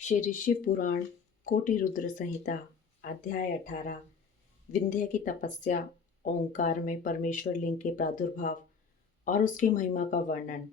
श्री शिव पुराण कोटि रुद्र संहिता अध्याय 18 विंध्य की तपस्या। ओंकार में परमेश्वर लिंग के प्रादुर्भाव और उसकी महिमा का वर्णन।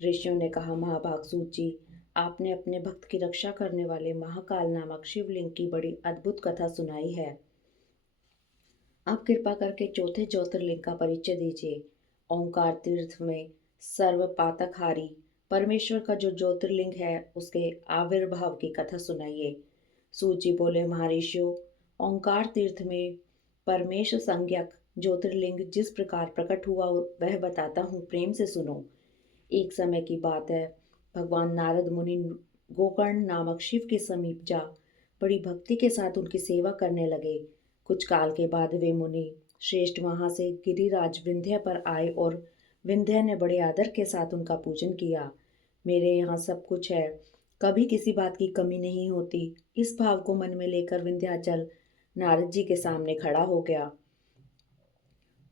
ऋषियों ने कहा, महाभाग सूत जी, आपने अपने भक्त की रक्षा करने वाले महाकाल नामक शिवलिंग की बड़ी अद्भुत कथा सुनाई है। आप कृपा करके चौथे ज्योतिर्लिंग का परिचय दीजिए। ओंकार तीर्थ में सर्व पातकहारी परमेश्वर का जो ज्योतिर्लिंग है उसके आविर्भाव की कथा सुनाइए। सूत जी बोले, महर्षियों, ओंकार तीर्थ में परमेश संज्ञक ज्योतिर्लिंग जिस प्रकार प्रकट हुआ वह बताता हूँ, प्रेम से सुनो। एक समय की बात है, भगवान नारद मुनि गोकर्ण नामक शिव के समीप जा बड़ी भक्ति के साथ उनकी सेवा करने लगे। कुछ काल के बाद वे मुनि श्रेष्ठ वहां से गिरिराज विंध्य पर आए और विंध्य ने बड़े आदर के साथ उनका पूजन किया। मेरे यहाँ सब कुछ है, कभी किसी बात की कमी नहीं होती। इस भाव को मन में लेकर विंध्याचल नारद जी के सामने खड़ा हो गया।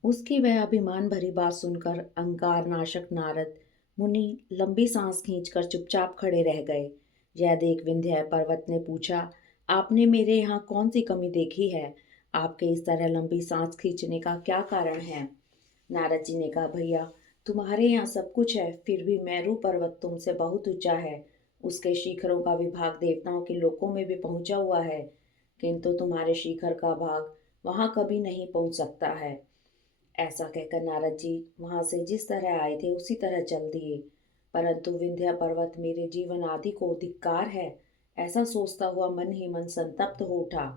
उसकी वह अभिमान भरी बात सुनकर अहंकार नाशक नारद मुनि लंबी सांस खींचकर चुपचाप खड़े रह गए। यह देख विंध्य पर्वत ने पूछा, आपने मेरे यहाँ कौन सी कमी देखी है? आपके इस तरह लंबी सांस खींचने का क्या कारण है? नारद जी ने कहा, भैया, तुम्हारे यहाँ सब कुछ है, फिर भी मेरू पर्वत तुमसे बहुत ऊंचा है। उसके शिखरों का विभाग देवताओं के लोकों में भी पहुंचा हुआ है, किंतु तुम्हारे शिखर का भाग वहां कभी नहीं पहुंच सकता है। ऐसा कहकर नारद जी वहां से जिस तरह आए थे उसी तरह चल दिए। परंतु विंध्य पर्वत मेरे जीवन आदि को धिक्कार है, ऐसा सोचता हुआ मन ही मन संतप्त हो उठा।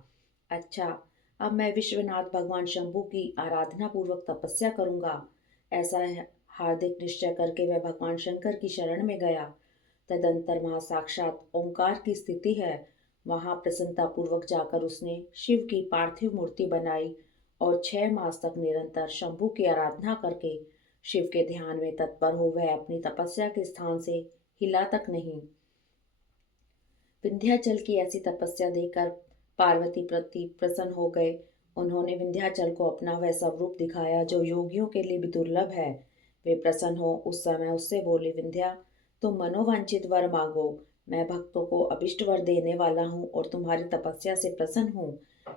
अच्छा, अब मैं विश्वनाथ भगवान शंभु की आराधना पूर्वक तपस्या करूंगा, ऐसा हार्दिक निश्चय करके वह भगवान शंकर की शरण में गया। तदंतर वहां साक्षात ओंकार की स्थिति है। वहां प्रसन्नता पूर्वक जाकर उसने शिव की पार्थिव मूर्ति बनाई और 6 मास तक निरंतर शंभु की आराधना करके शिव के ध्यान में तत्पर हो वह अपनी तपस्या के स्थान से हिला तक नहीं। विंध्याचल की ऐसी तपस्या देखकर पार्वती प्रति प्रसन्न हो गए। उन्होंने विंध्याचल को अपना वह स्वरूप दिखाया जो योगियों के लिए भी दुर्लभ है। वे प्रसन्न हो उस समय उससे बोले, विंध्या, तुम मनोवांछित वर मांगो, मैं भक्तों को अभिष्ट वर देने वाला हूँ और तुम्हारी तपस्या से प्रसन्न हूँ।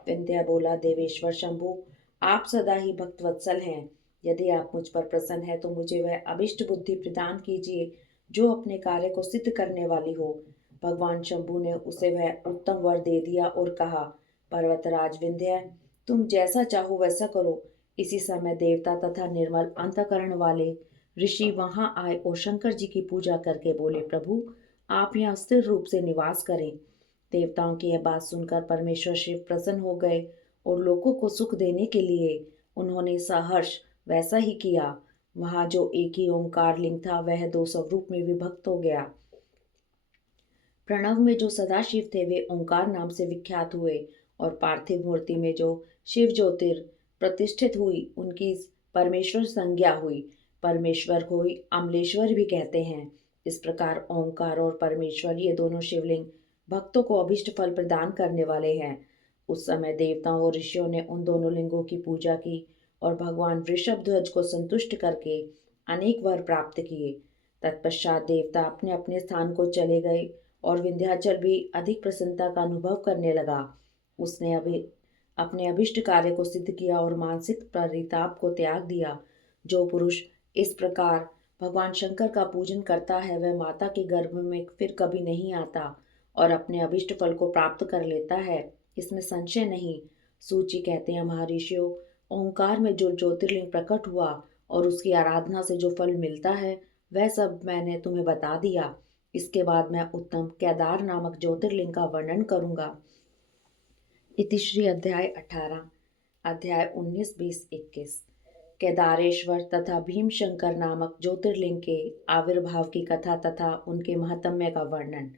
विंध्या बोला, देवेश्वर शंभु, आप सदा ही भक्त वत्सल हैं। यदि आप मुझ पर प्रसन्न है तो मुझे वह अभिष्ट बुद्धि प्रदान कीजिए जो अपने कार्य को सिद्ध करने वाली हो। भगवान शंभु ने उसे वह उत्तम वर दे दिया और कहा, पर्वतराज विंध्य, तुम जैसा चाहो वैसा करो। इसी समय देवता तथा निर्मल अंतकरण वाले ऋषि वहां आए और शंकर जी की पूजा करके बोले, प्रभु, आप यहाँ स्थिर रूप से निवास करें। देवताओं की यह बात सुनकर परमेश्वर शिव प्रसन्न हो गए और लोगों को सुख देने के लिए उन्होंने सहर्ष वैसा ही किया। वहां जो एक ही ओंकार लिंग था वह 2 स्वरूप में विभक्त हो गया। प्रणव में जो सदाशिव थे वे ओंकार नाम से विख्यात हुए और पार्थिव मूर्ति में जो शिव ज्योतिर प्रतिष्ठित हुई उनकी परमेश्वर संज्ञा हुई। परमेश्वर को ही अमलेश्वर भी कहते हैं। इस प्रकार ओंकार और परमेश्वर ये दोनों शिवलिंग भक्तों को अभिष्ट फल प्रदान करने वाले हैं। उस समय देवताओं और ऋषियों ने उन दोनों लिंगों की पूजा की और भगवान वृषभ ध्वज को संतुष्ट करके अनेक वर प्राप्त किए। तत्पश्चात देवता अपने अपने स्थान को चले गए और विंध्याचल भी अधिक प्रसन्नता का अनुभव करने लगा। उसने अभी अपने अभिष्ट कार्य को सिद्ध किया और मानसिक परिताप को त्याग दिया। जो पुरुष इस प्रकार भगवान शंकर का पूजन करता है वह माता के गर्भ में फिर कभी नहीं आता और अपने अभिष्ट फल को प्राप्त कर लेता है, इसमें संशय नहीं। सूची कहते हैं, महर्षियों, ओंकार में जो ज्योतिर्लिंग प्रकट हुआ और उसकी आराधना से जो फल मिलता है वह सब मैंने तुम्हें बता दिया। इसके बाद मैं उत्तम केदार नामक ज्योतिर्लिंग का वर्णन करूंगा। इति श्री अध्याय 18 अध्याय 19, 20, 21 केदारेश्वर तथा भीमशंकर नामक ज्योतिर्लिंग के आविर्भाव की कथा तथा उनके महत्म्य का वर्णन।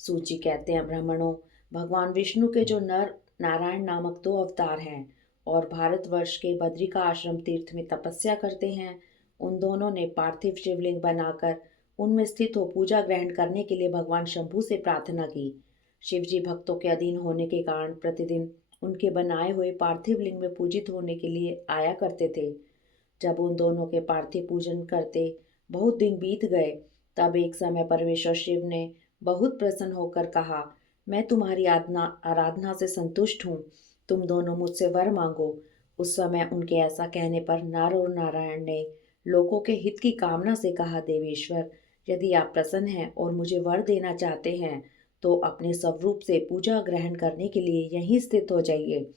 सूची कहते हैं, ब्राह्मणों, भगवान विष्णु के जो नर नारायण नामक 2 अवतार हैं और भारतवर्ष के बद्रिका आश्रम तीर्थ में तपस्या करते हैं, उन दोनों ने पार्थिव शिवलिंग बनाकर उनमें स्थित हो पूजा ग्रहण करने के लिए भगवान शंभु से प्रार्थना की। शिवजी भक्तों के अधीन होने के कारण प्रतिदिन उनके बनाए हुए पार्थिव लिंग में पूजित होने के लिए आया करते थे। जब उन दोनों के पार्थिव पूजन करते बहुत दिन बीत गए, तब एक समय परमेश्वर शिव ने बहुत प्रसन्न होकर कहा, मैं तुम्हारी आराधना से संतुष्ट हूँ। तुम दोनों मुझसे वर मांगो। उस समय उनके ऐसा कहने पर नर और नारायण ने लोगों के हित की कामना से कहा, देवेश्वर, यदि आप प्रसन्न हैं और मुझे वर देना चाहते हैं तो अपने स्वरूप से पूजा ग्रहण करने के लिए यहीं स्थित हो जाइए।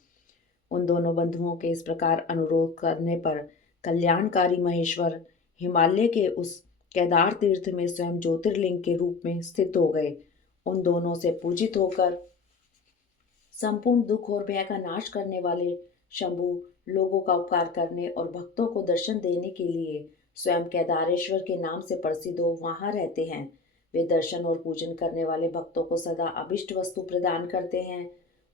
उन दोनों बंधुओं के इस प्रकार अनुरोध करने पर कल्याणकारी महेश्वर हिमालय के उस केदार तीर्थ में स्वयं ज्योतिर्लिंग के रूप में स्थित हो गए। उन दोनों से पूजित होकर संपूर्ण दुख और भय का नाश करने वाले शंभु लोगों का उपकार करने और भक्तों को दर्शन देने के लिए स्वयं केदारेश्वर के नाम से प्रसिद्ध हो वहां रहते हैं। वे दर्शन और पूजन करने वाले भक्तों को सदा अभिष्ट वस्तु प्रदान करते हैं।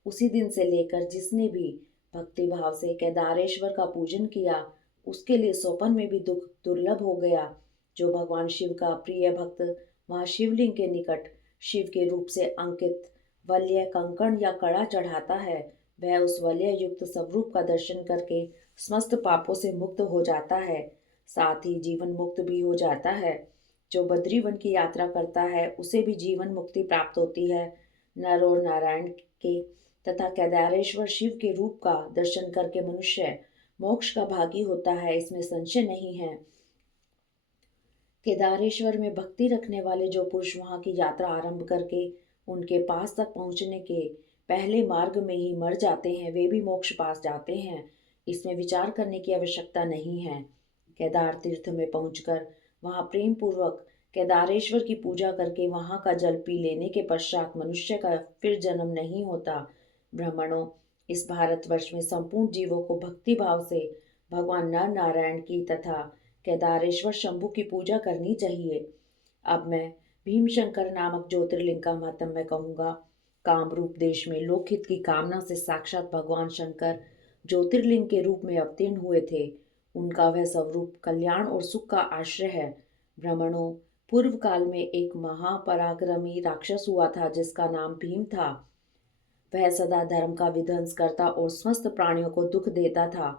उसी दिन से लेकर जिसने भी भक्ति भाव से केदारेश्वर का पूजन किया उसके लिए स्वपन में भी दुख दुर्लभ हो गया। जो भगवान शिव का प्रिय भक्त वहां शिवलिंग के निकट शिव के रूप से अंकित वल्य कंकण या कड़ा चढ़ाता है, वह उस वलय युक्त स्वरूप का दर्शन करके समस्त पापों से मुक्त हो जाता है, साथ ही जीवन मुक्त भी हो जाता है। जो बद्रीवन की यात्रा करता है उसे भी जीवन मुक्ति प्राप्त होती है। नर और नारायण के तथा केदारेश्वर शिव के रूप का दर्शन करके मनुष्य मोक्ष का भागी होता है, इसमें संशय नहीं है। केदारेश्वर में भक्ति रखने वाले जो पुरुष वहां की यात्रा आरंभ करके उनके पास तक पहुंचने के पहले मार्ग में ही मर जाते हैं, वे भी मोक्ष पास जाते हैं। इसमें विचार करने की आवश्यकता नहीं है। केदार तीर्थ में पहुंचकर वहां प्रेम पूर्वक केदारेश्वर की पूजा करके वहां का जल पी लेने के पश्चात मनुष्य का फिर जन्म नहीं होता। ब्राह्मणों, इस भारतवर्ष में संपूर्ण जीवों को भक्ति भाव से भगवान नर नारायण की तथा केदारेश्वर शंभु की पूजा करनी चाहिए। अब मैं भीमशंकर नामक ज्योतिर्लिंग का महत्व मैं कहूँगा। कामरूप देश में लोकहित की कामना से साक्षात भगवान शंकर ज्योतिर्लिंग के रूप में अवतीर्ण हुए थे। उनका वह स्वरूप कल्याण और सुख का आश्रय है। ब्राह्मणों, पूर्व काल में एक महापराक्रमी राक्षस हुआ था जिसका नाम भीम था। वह सदा धर्म का विध्वंस करता और समस्त प्राणियों को दुख देता था।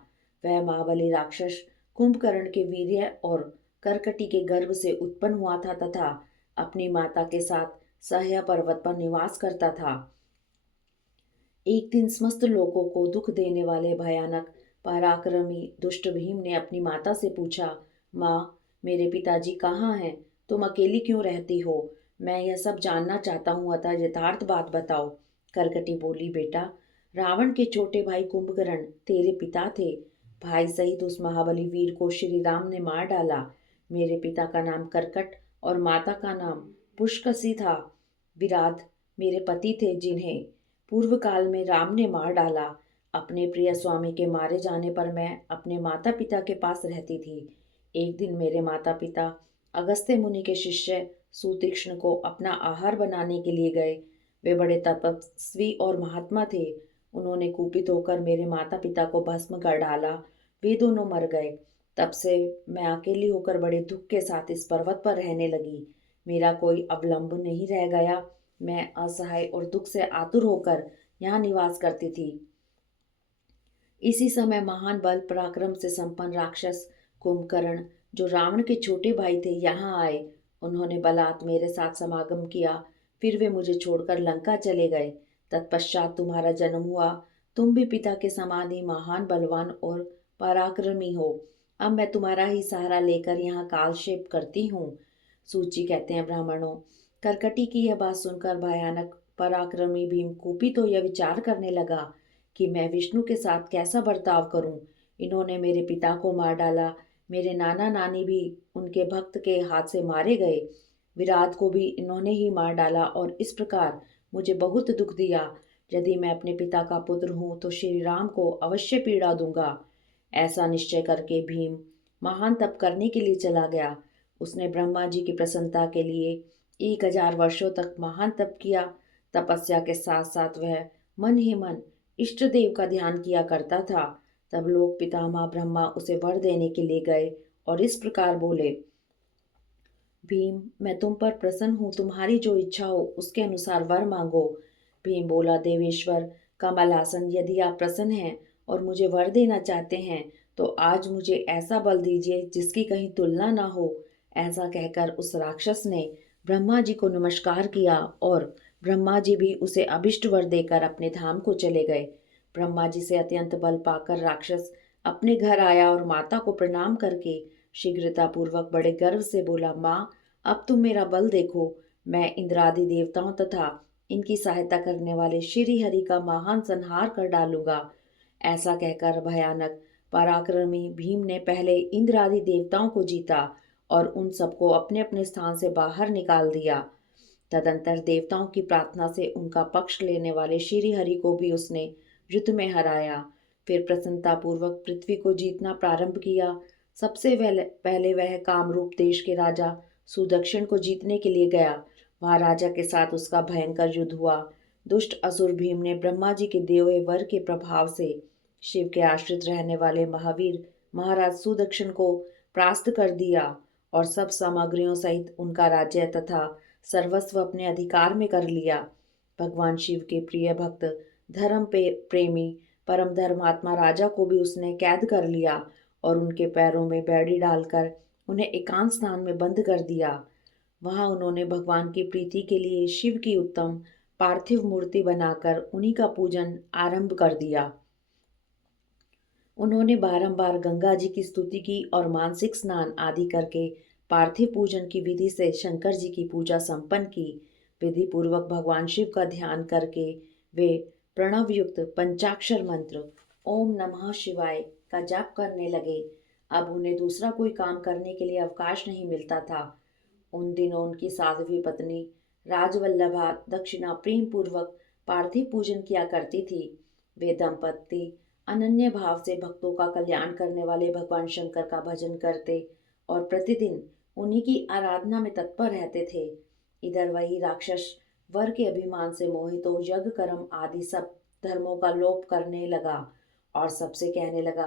वह महाबली राक्षस कुंभकर्ण के वीर्य और करकटी के गर्भ से उत्पन्न हुआ था तथा अपनी माता के साथ सह्य पर्वत पर निवास करता था। एक दिन समस्त लोगों को दुख देने वाले भयानक पराक्रमी दुष्ट भीम ने अपनी माता से पूछा, माँ, मेरे पिताजी कहाँ हैं? तुम अकेली क्यों रहती हो? मैं यह सब जानना चाहता हूँ, अतः यथार्थ बात बताओ। करकटी बोली, बेटा, रावण के छोटे भाई कुंभकर्ण तेरे पिता थे। भाई सहित उस महाबली वीर को श्री राम ने मार डाला। मेरे पिता का नाम करकट और माता का नाम पुष्कसी था। विराट मेरे पति थे जिन्हें पूर्व काल में राम ने मार डाला। अपने प्रिय स्वामी के मारे जाने पर मैं अपने माता पिता के पास रहती थी। एक दिन मेरे माता पिता अगस्त्य मुनि के शिष्य सुतीक्ष्ण को अपना आहार बनाने के लिए गए। वे बड़े तपस्वी और महात्मा थे। उन्होंने कुपित होकर मेरे माता पिता को भस्म कर डाला। वे दोनों मर गए। तब से मैं अकेली होकर बड़े दुख के साथ इस पर्वत पर रहने लगी। मेरा कोई अवलंब नहीं रह गया। मैं असहाय और दुख से आतुर होकर यहाँ निवास करती थी। इसी समय महान बल पराक्रम से संपन्न राक्षस कुंभकर्ण, जो रावण के छोटे भाई थे, यहाँ आए। उन्होंने बलात् मेरे साथ समागम किया। फिर वे मुझे छोड़कर लंका चले गए। तत्पश्चात तुम्हारा जन्म हुआ। तुम भी पिता के समान ही महान, बलवान और पराक्रमी हो। अब मैं तुम्हारा ही सहारा लेकर यहाँ कालक्षेप करती हूँ। सूची कहते हैं, ब्राह्मणों, करकटी की यह बात सुनकर भयानक पराक्रमी भीम कुपित तो यह विचार करने लगा कि मैं विष्णु के साथ कैसा बर्ताव करूं। इन्होंने मेरे पिता को मार डाला। मेरे नाना नानी भी उनके भक्त के हाथ से मारे गए। विराट को भी इन्होंने ही मार डाला और इस प्रकार मुझे बहुत दुख दिया। यदि मैं अपने पिता का पुत्र हूँ तो श्री राम को अवश्य पीड़ा दूंगा। ऐसा निश्चय करके भीम महान तप करने के लिए चला गया। उसने ब्रह्मा जी की प्रसन्नता के लिए 1000 वर्षों तक महान तप किया। तपस्या के साथ साथ वह मन ही मन इष्ट देव का ध्यान किया करता था। तब लोक पितामह ब्रह्मा उसे वर देने के लिए गए और इस प्रकार बोले, भीम, मैं तुम पर प्रसन्न हूँ, तुम्हारी जो इच्छा हो उसके अनुसार वर मांगो। भीम बोला, देवेश्वर कमलासन, यदि आप प्रसन्न हैं और मुझे वर देना चाहते हैं तो आज मुझे ऐसा बल दीजिए जिसकी कहीं तुलना ना हो। ऐसा कहकर उस राक्षस ने ब्रह्मा जी को नमस्कार किया और ब्रह्मा जी भी उसे अभिष्ट वर देकर अपने धाम को चले गए। ब्रह्मा जी से अत्यंत बल पाकर राक्षस अपने घर आया और माता को प्रणाम करके शीघ्रतापूर्वक बड़े गर्व से बोला, माँ, अब तुम मेरा बल देखो। मैं इंद्रादि देवताओं तथा इनकी सहायता करने वाले श्री हरि का महान संहार कर डालूंगा। ऐसा कहकर भयानक पराक्रमी भीम ने पहले इंद्र आदि देवताओं को जीता और उन सबको अपने अपने स्थान से बाहर निकाल दिया। तदंतर देवताओं की प्रार्थना से उनका पक्ष लेने वाले श्री हरि को भी उसने युद्ध में हराया। फिर प्रसन्नतापूर्वक पृथ्वी को जीतना प्रारंभ किया। सबसे पहले वह कामरूप देश के राजा सुदक्षिण को जीतने के लिए गया। वहां राजा के साथ उसका भयंकर युद्ध हुआ। दुष्ट असुर भीम ने ब्रह्मा जी के दिए हुए वर के प्रभाव से शिव के आश्रित रहने वाले महावीर महाराज सुदक्षिण को परास्त कर दिया और सब सामग्रियों सहित उनका राज्य तथा सर्वस्व अपने अधिकार में कर लिया। भगवान शिव के प्रिय भक्त धर्म प्रेमी परम धर्मात्मा राजा को भी उसने कैद कर लिया और उनके पैरों में बेड़ी डालकर उन्हें एकांत स्थान में बंद कर दिया। वहां उन्होंने भगवान की प्रीति के लिए शिव की उत्तम पार्थिव मूर्ति बनाकर उन्हीं का पूजन आरंभ कर दिया। उन्होंने बारंबार गंगा जी की स्तुति की और मानसिक स्नान आदि करके पार्थिव पूजन की विधि से शंकर जी की पूजा संपन्न की। विधि पूर्वक भगवान शिव का ध्यान करके वे प्रणव युक्त पंचाक्षर मंत्र ओम नमः शिवाय का जाप करने लगे। अब उन्हें दूसरा कोई काम करने के लिए अवकाश नहीं मिलता था। उन दिनों उनकी साध्वी पत्नी राजवल्लभा दक्षिणा प्रेम पूर्वक पार्थिव पूजन किया करती थी। वे दंपति अनन्य भाव से भक्तों का कल्याण करने वाले भगवान शंकर का भजन करते और प्रतिदिन उन्हीं की आराधना में तत्पर रहते थे। इधर वही राक्षस वर के अभिमान से मोहित हो यज्ञ कर्म आदि सब धर्मों का लोप करने लगा और सबसे कहने लगा,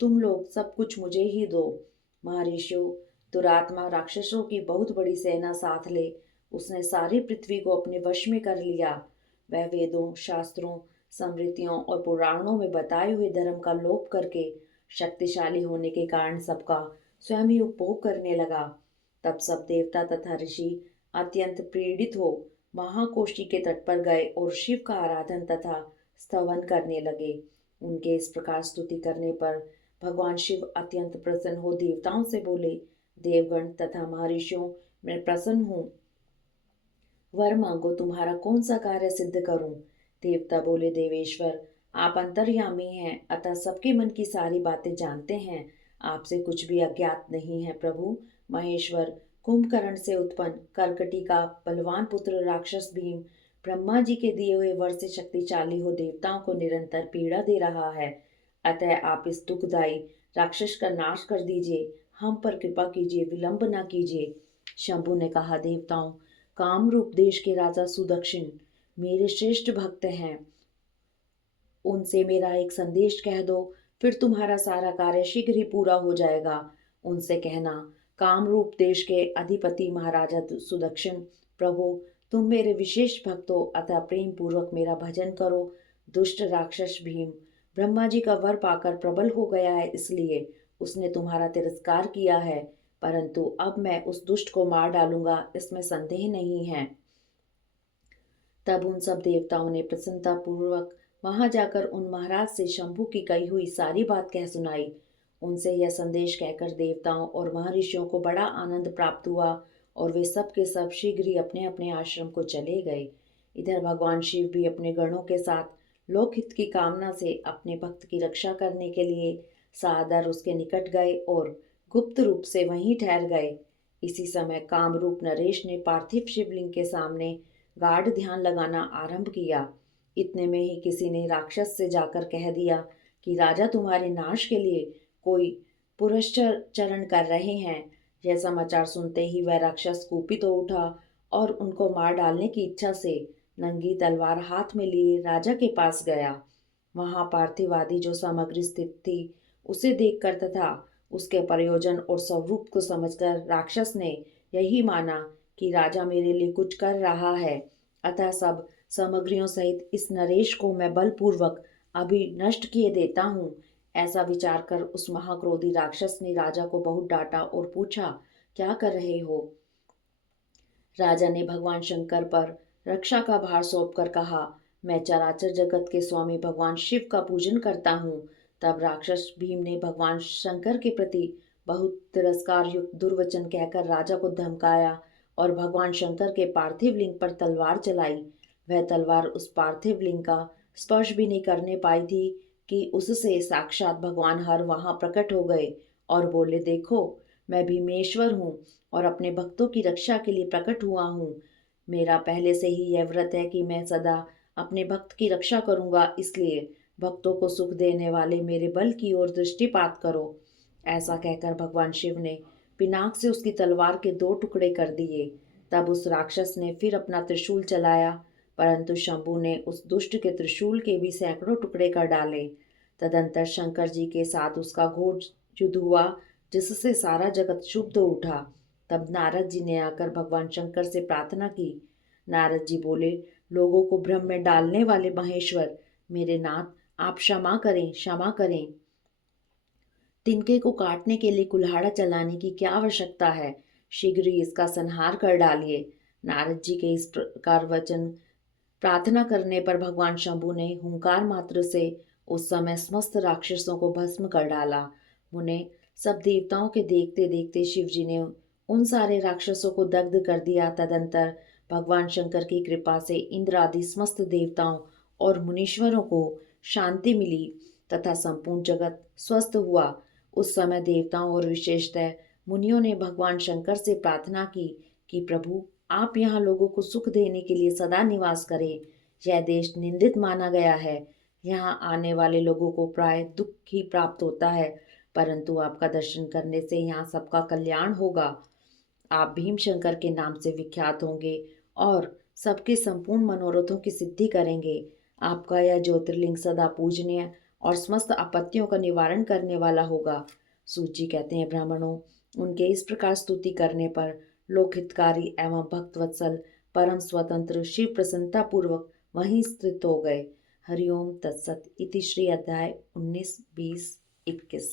तुम लोग सब कुछ मुझे ही दो। महर्षियों, दुरात्मा राक्षसों की बहुत बड़ी सेना साथ ले उसने सारी पृथ्वी को अपने वश में कर लिया। वह वेदों, शास्त्रों, स्मृतियों और पुराणों में बताए हुए धर्म का लोप करके शक्तिशाली होने के कारण सबका स्वयं ही उपभोग करने लगा। तब सब देवता तथा ऋषि अत्यंत प्रेरित हो महाकोशी के तट पर गए और शिव का आराधन तथा स्तवन करने लगे। उनके इस प्रकार स्तुति करने पर भगवान शिव अत्यंत प्रसन्न हो देवताओं से बोले, देवगण तथा महर्षियों, मैं प्रसन्न हूँ। वर मांगो, तुम्हारा कौन सा कार्य सिद्ध करूं? देवता बोले, देवेश्वर, आप अंतर्यामी हैं, अतः सबके मन की सारी बातें जानते हैं। आपसे कुछ भी अज्ञात नहीं है। प्रभु महेश्वर, कुंभकर्ण से उत्पन्न कर्कटी का बलवान पुत्र राक्षस भीम ब्रह्मा जी के दिए हुए वर से शक्तिशाली हो देवताओं को निरंतर पीड़ा दे रहा है। अतः आप इस दुखदायी राक्षस का नाश कर दीजिए, हम पर कृपा कीजिए, विलंब न कीजिए। शंभु ने कहा, देवताओं, कामरूप देश के राजा सुदक्षिण मेरे श्रेष्ठ भक्त हैं। उनसे मेरा एक संदेश कह दो, फिर तुम्हारा सारा कार्य शीघ्र ही पूरा हो जाएगा। उनसे कहना, कामरूप देश के अधिपति महाराजा सुदक्षिण, प्रभु, तुम मेरे विशेष भक्त हो, अतः प्रेम पूर्वक मेरा भजन करो। दुष्ट राक्षस भीम ब्रह्मा जी का वर पाकर प्रबल हो गया है, इसलिए उसने तुम्हारा तिरस्कार किया है, परंतु अब मैं उस दुष्ट को मार डालूंगा, इसमें संदेह नहीं है। तब उन सब देवताओं ने प्रसन्नता पूर्वक वहां जाकर उन महाराज से शंभु की कही हुई सारी बात कह सुनाई। उनसे यह संदेश कहकर देवताओं और महर्षियों को बड़ा आनंद प्राप्त हुआ और वे सब के सब शीघ्र ही अपने अपने आश्रम को चले गए। इधर भगवान शिव भी अपने गणों के साथ लोकहित की कामना से अपने भक्त की रक्षा करने के लिए सादर उसके निकट गए और गुप्त रूप से वहीं ठहर गए। इसी समय कामरूप नरेश ने पार्थिव शिवलिंग के सामने गाढ़ ध्यान लगाना आरंभ किया। इतने में ही किसी ने राक्षस से जाकर कह दिया कि राजा तुम्हारे नाश के लिए कोई पुरस्चरण कर रहे हैं। यह समाचार सुनते ही वह राक्षस कुपित हो उठा और उनको मार डालने की इच्छा से नंगी तलवार हाथ में लिए राजा के पास गया। वहां पार्थिव आदि जो सामग्री स्थित थी उसे देखकर तथा उसके प्रयोजन और स्वरूप को समझकर राक्षस ने यही माना कि राजा मेरे लिए कुछ कर रहा है, अतः सब सामग्रियों सहित इस नरेश को मैं बलपूर्वक अभी नष्ट किए देता हूँ। ऐसा विचार कर उस महाक्रोधी राक्षस ने राजा को बहुत डांटा और पूछा, क्या कर रहे हो? राजा ने भगवान शंकर पर रक्षा का भार सौंपकर कहा, मैं चराचर जगत के स्वामी भगवान शिव का पूजन करता हूँ। तब राक्षस भीम ने भगवान शंकर के प्रति बहुत तिरस्कार युक्त दुर्वचन कहकर राजा को धमकाया और भगवान शंकर के पार्थिव लिंग पर तलवार चलाई। वह तलवार उस पार्थिव लिंग का स्पर्श भी नहीं करने पाई थी कि उससे साक्षात भगवान हर वहां प्रकट हो गए और बोले, देखो, मैं भीमेश्वर हूँ और अपने भक्तों की रक्षा के लिए प्रकट हुआ हूँ। मेरा पहले से ही यह व्रत है कि मैं सदा अपने भक्त की रक्षा करूंगा, इसलिए भक्तों को सुख देने वाले मेरे बल की ओर दृष्टिपात करो। ऐसा कहकर भगवान शिव ने पिनाक से उसकी तलवार के 2 टुकड़े कर दिए। तब उस राक्षस ने फिर अपना त्रिशूल चलाया, परंतु शंभू ने उस दुष्ट के त्रिशूल के भी सैकड़ों टुकड़े कर डाले। तदंतर शंकर जी के साथ उसका घोर युद्ध हुआ, जिससे सारा जगत क्षुब्ध हो उठा। तब नारद जी ने आकर भगवान शंकर से प्रार्थना की। नारद जी बोले, लोगों को भ्रम में डालने वाले महेश्वर, मेरे नाथ, आप क्षमा करें, क्षमा करें। तिनके को काटने के लिए कुल्हाड़ा चलाने की क्या आवश्यकता है? शीघ्र ही इसका संहार कर डालिए। नारद जी के इस प्रकार वचन प्रार्थना करने पर भगवान शंभू ने हुंकार मात्र से उस समय समस्त राक्षसों को भस्म कर डाला। उन्हें सब देवताओं के देखते देखते शिव जी ने उन सारे राक्षसों को दग्ध कर दिया। तदंतर भगवान शंकर की कृपा से इंद्र आदि समस्त देवताओं और मुनीश्वरों को शांति मिली तथा संपूर्ण जगत स्वस्थ हुआ। उस समय देवताओं और विशेषतः मुनियों ने भगवान शंकर से प्रार्थना की कि प्रभु, आप यहाँ लोगों को सुख देने के लिए सदा निवास करें। यह देश निंदित माना गया है, यहाँ आने वाले लोगों को प्राय दुख ही प्राप्त होता है, परंतु आपका दर्शन करने से यहाँ सबका कल्याण होगा। आप भीम शंकर के नाम से विख्यात होंगे और सबके संपूर्ण मनोरथों की सिद्धि करेंगे। आपका यह ज्योतिर्लिंग सदा पूजनीय और समस्त आपत्तियों का निवारण करने वाला होगा। सूत जी कहते हैं, ब्राह्मणों, उनके इस प्रकार स्तुति करने पर लोकहितकारी एवं भक्तवत्सल परम स्वतंत्र शिव प्रसन्नता पूर्वक वहीं स्थित हो गए। हरिओम तत्सत। इति श्री अध्याय 19, 20, 21।